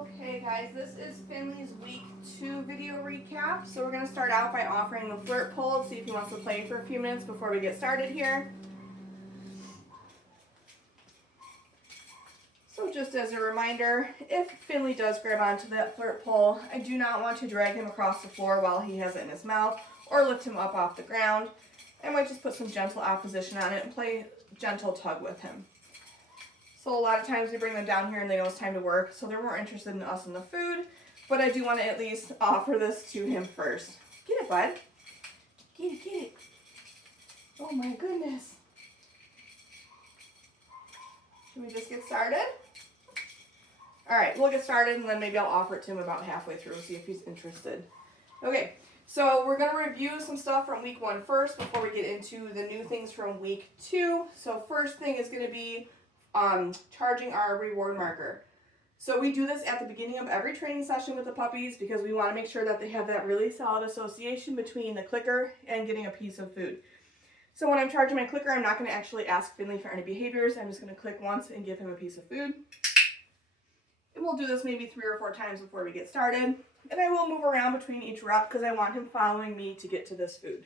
Okay guys, this is Finley's week 2 video recap. So we're going to start out by offering the flirt pole, see if he wants to play for a few minutes before we get started here. So just as a reminder, if Finley does grab onto that flirt pole, I do not want to drag him across the floor while he has it in his mouth or lift him up off the ground. I might just put some gentle opposition on it and play gentle tug with him. So a lot of times we bring them down here and they know it's time to work, so they're more interested in us and the food, but I do want to at least offer this to him first. Get it, bud. Get it, get it. Oh my goodness. Should we just get started? All right, we'll get started and then maybe I'll offer it to him about halfway through, see if he's interested. Okay, so we're going to review some stuff from week 1 first before we get into the new things from week 2. So first thing is going to be charging our reward marker. So we do this at the beginning of every training session with the puppies because we want to make sure that they have that really solid association between the clicker and getting a piece of food. So when I'm charging my clicker, I'm not going to actually ask Finley for any behaviors. I'm just going to click once and give him a piece of food. And we'll do this maybe 3 or 4 times before we get started. And I will move around between each rep because I want him following me to get to this food.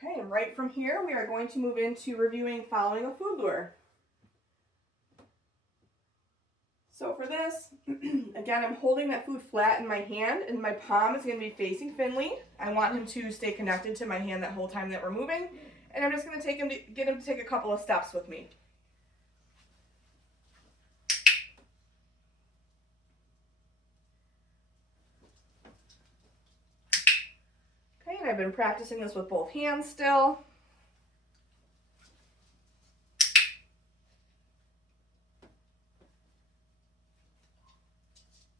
Okay, and right from here, we are going to move into reviewing following a food lure. So for this, again, I'm holding that food flat in my hand, and my palm is going to be facing Finley. I want him to stay connected to my hand that whole time that we're moving, and I'm just going to get him to take a couple of steps with me. Okay, and I've been practicing this with both hands still.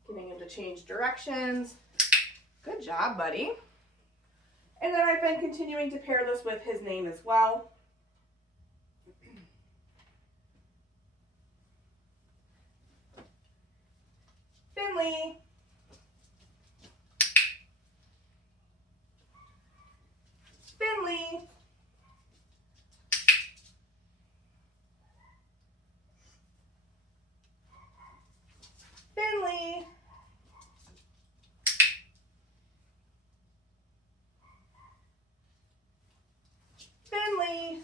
Getting him to change directions. Good job, buddy. And then I've been continuing to pair this with his name as well. Finley. Finley. Finley. Finley.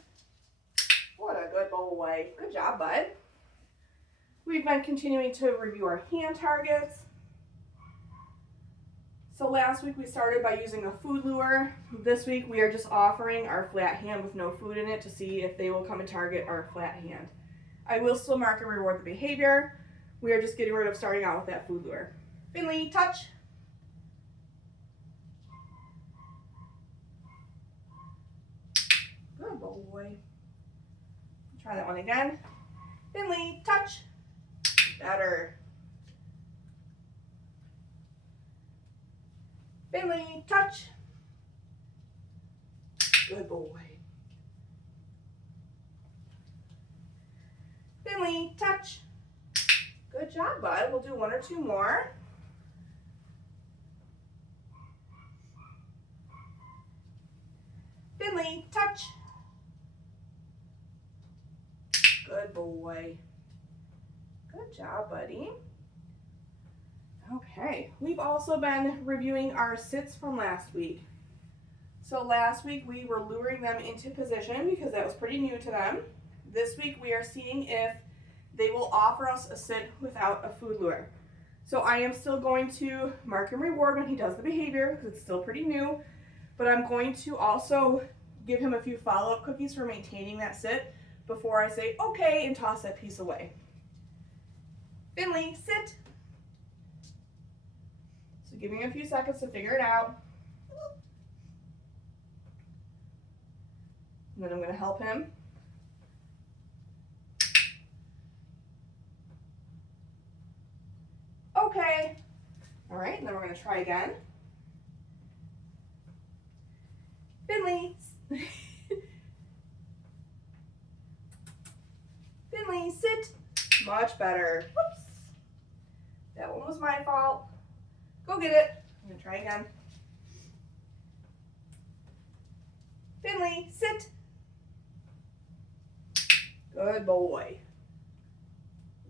What a good boy. Good job, bud. We've been continuing to review our hand targets. So last week we started by using a food lure. This week we are just offering our flat hand with no food in it to see if they will come and target our flat hand. I will still mark and reward the behavior. We are just getting rid of starting out with that food lure. Finley, touch. Good boy. Try that one again. Finley, touch. Better. Finley, touch. Good boy. Finley, touch. Good job, bud. We'll do 1 or 2 more. Finley, touch. Good boy. Good job, buddy. Okay, we've also been reviewing our sits from last week. So last week we were luring them into position because that was pretty new to them. This week we are seeing if they will offer us a sit without a food lure. So I am still going to mark and reward when he does the behavior because it's still pretty new, but I'm going to also give him a few follow-up cookies for maintaining that sit before I say okay and toss that piece away. Finley, sit. So give me a few seconds to figure it out. And then I'm going to help him. Okay. All right, and then we're going to try again. Finley. Finley, sit. Much better. Whoops. That one was my fault. Go get it. I'm gonna try again. Finley, sit. Good boy.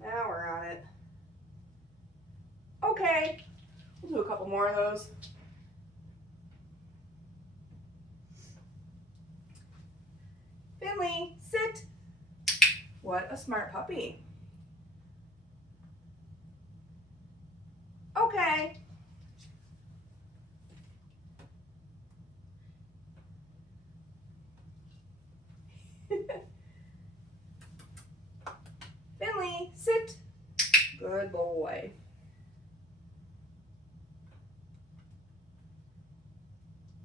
Now we're on it. Okay, we'll do a couple more of those. Finley, sit. What a smart puppy. Okay. Finley, sit. Good boy.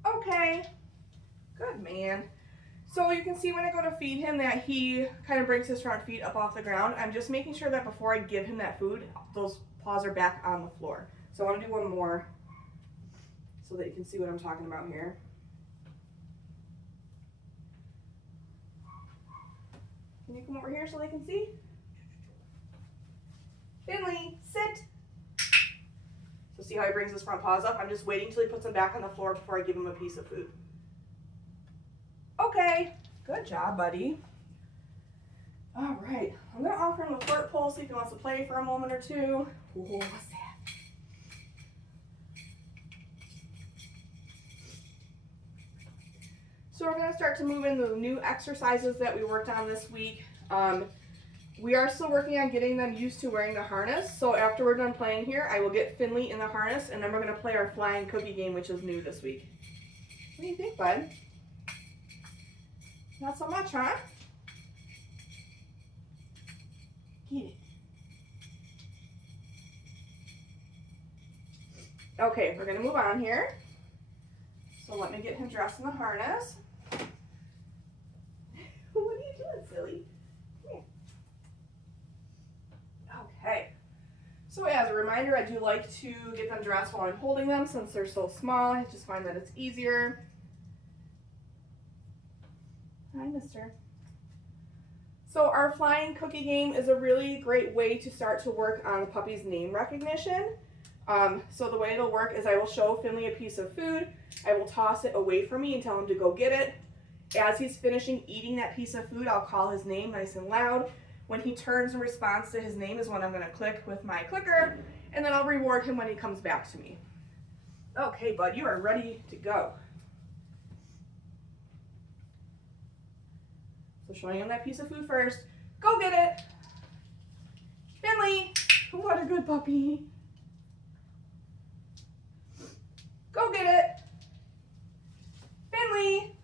Okay. Good man. So you can see when I go to feed him that he kind of brings his front feet up off the ground. I'm just making sure that before I give him that food, those paws are back on the floor. So I want to do one more so that you can see what I'm talking about here. Can you come over here so they can see? Finley, sit. So see how he brings his front paws up? I'm just waiting till he puts them back on the floor before I give him a piece of food. Okay, good job, buddy. All right, I'm gonna offer him a flirt pole so he wants to play for a moment or two. Whoa, what's that? So we're gonna start to move into the new exercises that we worked on this week. We are still working on getting them used to wearing the harness. So after we're done playing here, I will get Finley in the harness and then we're gonna play our flying cookie game, which is new this week. What do you think, bud? Not so much, huh? Get it. Okay, we're gonna move on here. So let me get him dressed in the harness. What are you doing, silly? Come here. Okay. So as a reminder, I do like to get them dressed while I'm holding them since they're so small. I just find that it's easier. Hi, mister. So our flying cookie game is a really great way to start to work on the puppy's name recognition. So the way it'll work is I will show Finley a piece of food. I will toss it away from me and tell him to go get it. As he's finishing eating that piece of food, I'll call his name nice and loud. When he turns and responds to his name is when I'm going to click with my clicker, and then I'll reward him when he comes back to me. Okay, bud, you are ready to go. So showing him that piece of food first. Go get it. Finley, what a good puppy. Go get it. Finley.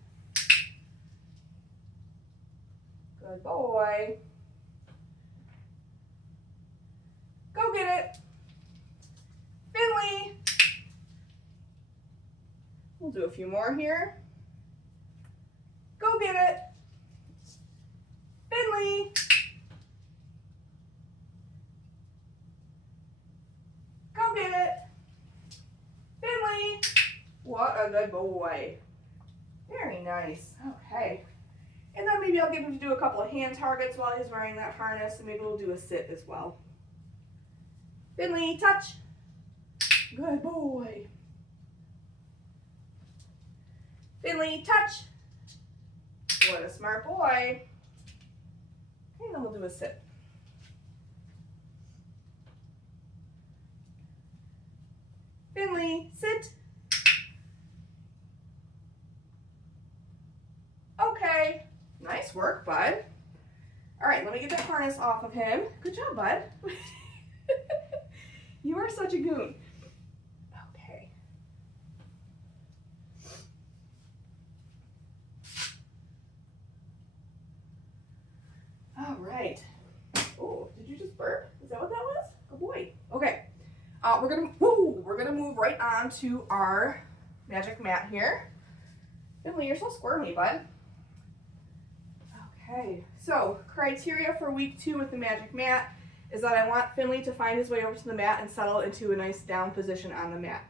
Good boy. Go get it. Finley. We'll do a few more here. Go get it. Finley. Go get it. Finley. What a good boy. Very nice. Okay. And then maybe I'll get him to do a couple of hand targets while he's wearing that harness, and maybe we'll do a sit as well. Finley, touch. Good boy. Finley, touch. What a smart boy. And then we'll do a sit. Finley, sit. Okay. Nice work, bud. All right, let me get the harness off of him. Good job, bud. You are such a goon. Okay. All right. Oh, did you just burp? Is that what that was? Good boy. Okay. We're gonna move right on to our magic mat here. Finley, you're so squirmy, bud. Okay, so criteria for week 2 with the magic mat is that I want Finley to find his way over to the mat and settle into a nice down position on the mat.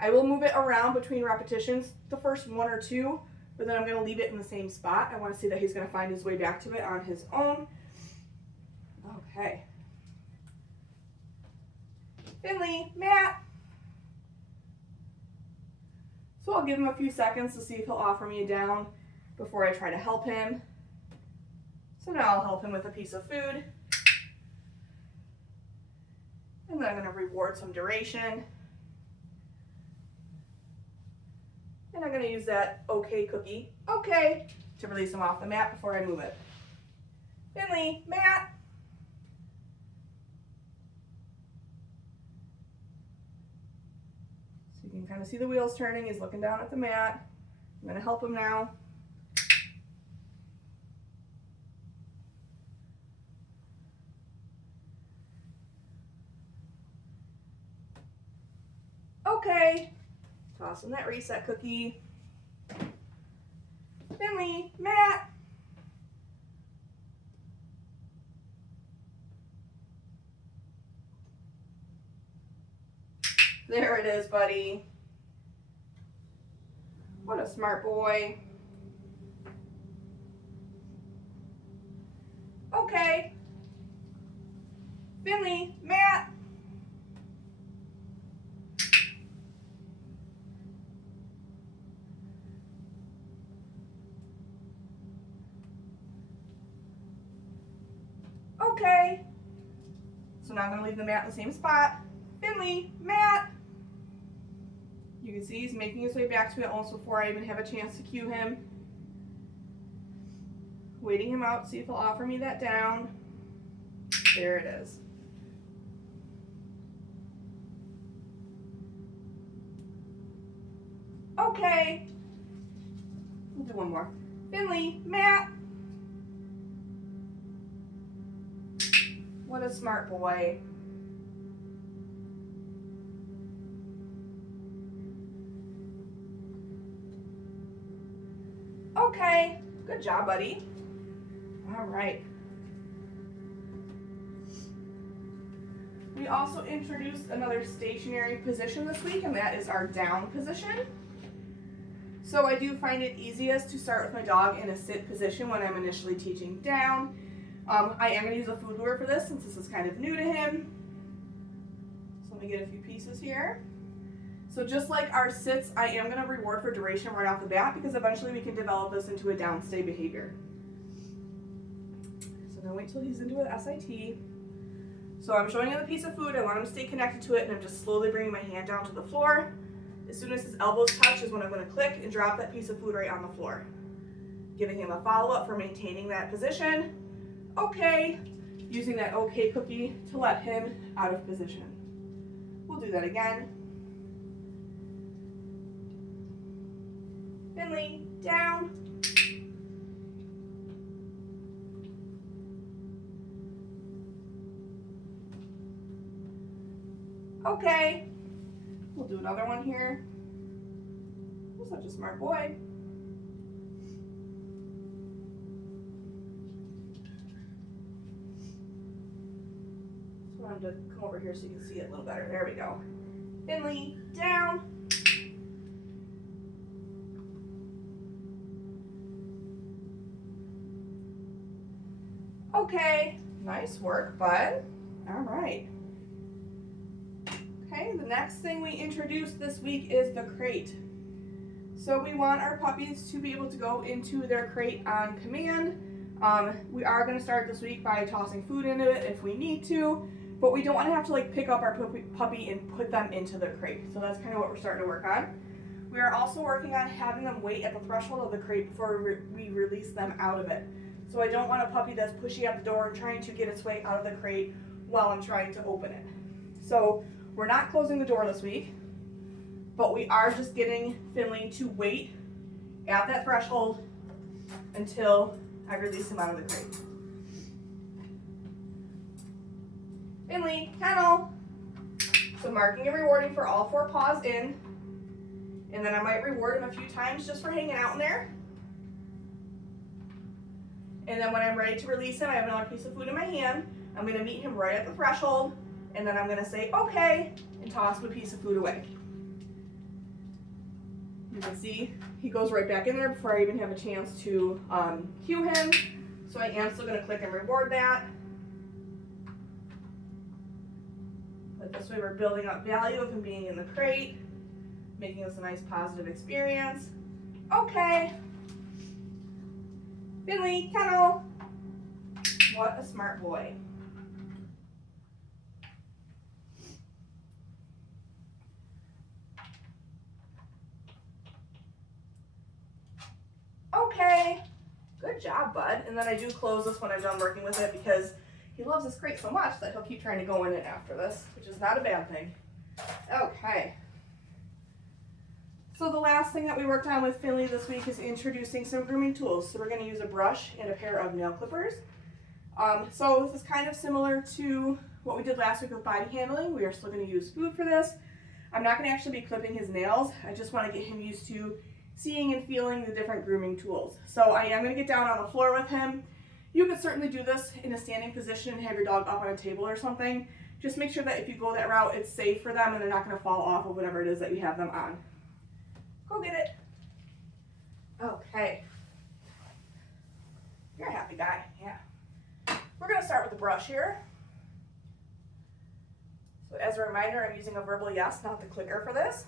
I will move it around between repetitions, the first 1 or 2, but then I'm going to leave it in the same spot. I want to see that he's going to find his way back to it on his own. Okay. Finley, Matt. So I'll give him a few seconds to see if he'll offer me a down before I try to help him. So now I'll help him with a piece of food. And then I'm going to reward some duration. And I'm going to use that okay cookie, okay, to release him off the mat before I move it. Finley, Matt. So you can kind of see the wheels turning. He's looking down at the mat. I'm going to help him now. Okay. Toss him that reset cookie. Finley, Matt. There it is, buddy. What a smart boy. Okay. Finley, Matt. Okay. So now I'm going to leave the mat in the same spot. Finley, Matt. You can see he's making his way back to it almost before I even have a chance to cue him. Waiting him out, see if he'll offer me that down. There it is. Okay. We'll do one more. Finley, Matt. What a smart boy. Okay, good job, buddy. All right. We also introduced another stationary position this week, and that is our down position. So I do find it easiest to start with my dog in a sit position when I'm initially teaching down. I am going to use a food lure for this since this is kind of new to him. So let me get a few pieces here. So just like our sits, I am going to reward for duration right off the bat because eventually we can develop this into a downstay behavior. So now wait till he's into an SIT. So I'm showing him a piece of food. I want him to stay connected to it, and I'm just slowly bringing my hand down to the floor. As soon as his elbows touch is when I'm going to click and drop that piece of food right on the floor. Giving him a follow-up for maintaining that position. Okay. Using that okay cookie to let him out of position. We'll do that again. Finley, down. Okay. We'll do another one here. You're such a smart boy. Just want him to come over here so you can see it a little better. There we go. Finley, down. Okay, nice work, bud. All right. Okay, the next thing we introduced this week is the crate. So we want our puppies to be able to go into their crate on command. We are going to start this week by tossing food into it if we need to, but we don't want to have to like pick up our puppy and put them into the crate. So that's kind of what we're starting to work on. We are also working on having them wait at the threshold of the crate before we release them out of it. So I don't want a puppy that's pushing at the door and trying to get its way out of the crate while I'm trying to open it. So we're not closing the door this week, but we are just getting Finley to wait at that threshold until I release him out of the crate. Finley, kennel. So marking and rewarding for all 4 paws in, and then I might reward him a few times just for hanging out in there. And then when I'm ready to release him, I have another piece of food in my hand. I'm going to meet him right at the threshold, and then I'm going to say, okay, and toss him a piece of food away. You can see he goes right back in there before I even have a chance to cue him. So I am still going to click and reward that. But this way we're building up value of him being in the crate, making this a nice positive experience. Okay. Finley, kennel. What a smart boy. Okay. Good job, bud. And then I do close this when I'm done working with it because he loves this crate so much that he'll keep trying to go in it after this, which is not a bad thing. Okay. So the last thing that we worked on with Finley this week is introducing some grooming tools. So we're going to use a brush and a pair of nail clippers. So this is kind of similar to what we did last week with body handling. We are still going to use food for this. I'm not going to actually be clipping his nails. I just want to get him used to seeing and feeling the different grooming tools. So I am going to get down on the floor with him. You could certainly do this in a standing position and have your dog up on a table or something. Just make sure that if you go that route, it's safe for them and they're not going to fall off of whatever it is that you have them on. Go get it. Okay. You're a happy guy, yeah. We're going to start with the brush here. So as a reminder, I'm using a verbal yes, not the clicker for this.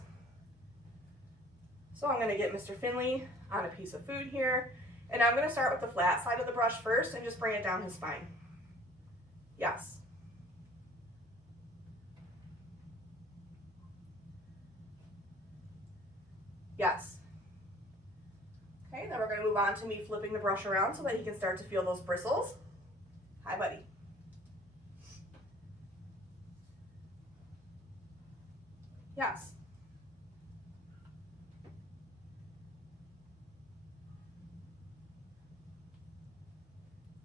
So I'm going to get Mr. Finley on a piece of food here. And I'm going to start with the flat side of the brush first and just bring it down his spine. Yes. Yes. Okay, then we're going to move on to me flipping the brush around so that he can start to feel those bristles. Hi, buddy. Yes.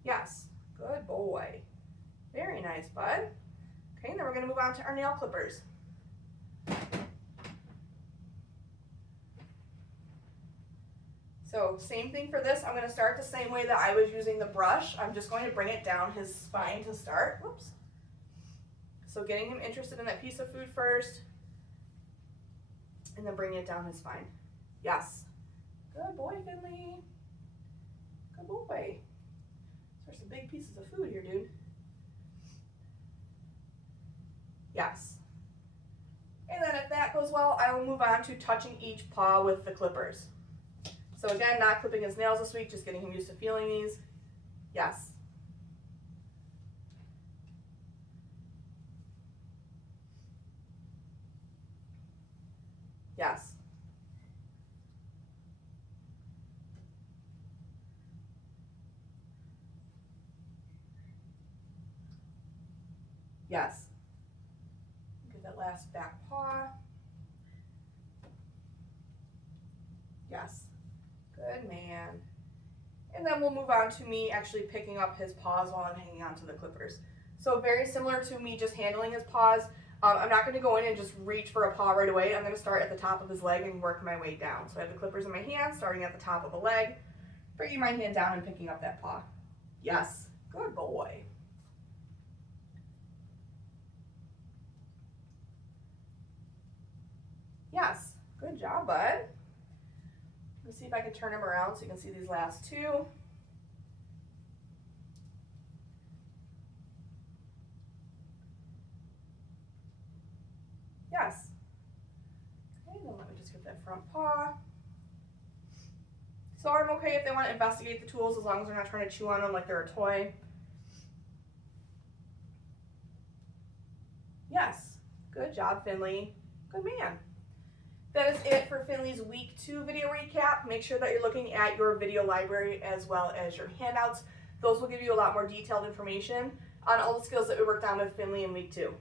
Yes. Good boy. Very nice, bud. Okay, then we're going to move on to our nail clippers. So same thing for this. I'm going to start the same way that I was using the brush. I'm just going to bring it down his spine to start. Whoops. So getting him interested in that piece of food first, and then bringing it down his spine. Yes. Good boy, Finley. Good boy. There's some big pieces of food here, dude. Yes. And then if that goes well, I will move on to touching each paw with the clippers. So again, not clipping his nails this week, just getting him used to feeling these. Yes. Yes. Yes. Get that last back paw. Yes. Good man. And then we'll move on to me actually picking up his paws while I'm hanging on to the clippers. So very similar to me just handling his paws. I'm not going to go in and just reach for a paw right away. I'm going to start at the top of his leg and work my way down. So I have the clippers in my hand, starting at the top of the leg, bringing my hand down and picking up that paw. Yes. Good boy. Yes. Good job, bud. Let's see if I can turn him around so you can see these last two. Yes. Okay, then let me just get that front paw. So I'm okay if they want to investigate the tools as long as they're not trying to chew on them like they're a toy. Yes. Good job, Finley. Good man. That is it for Finley's week 2 video recap. Make sure that you're looking at your video library as well as your handouts. Those will give you a lot more detailed information on all the skills that we worked on with Finley in week 2.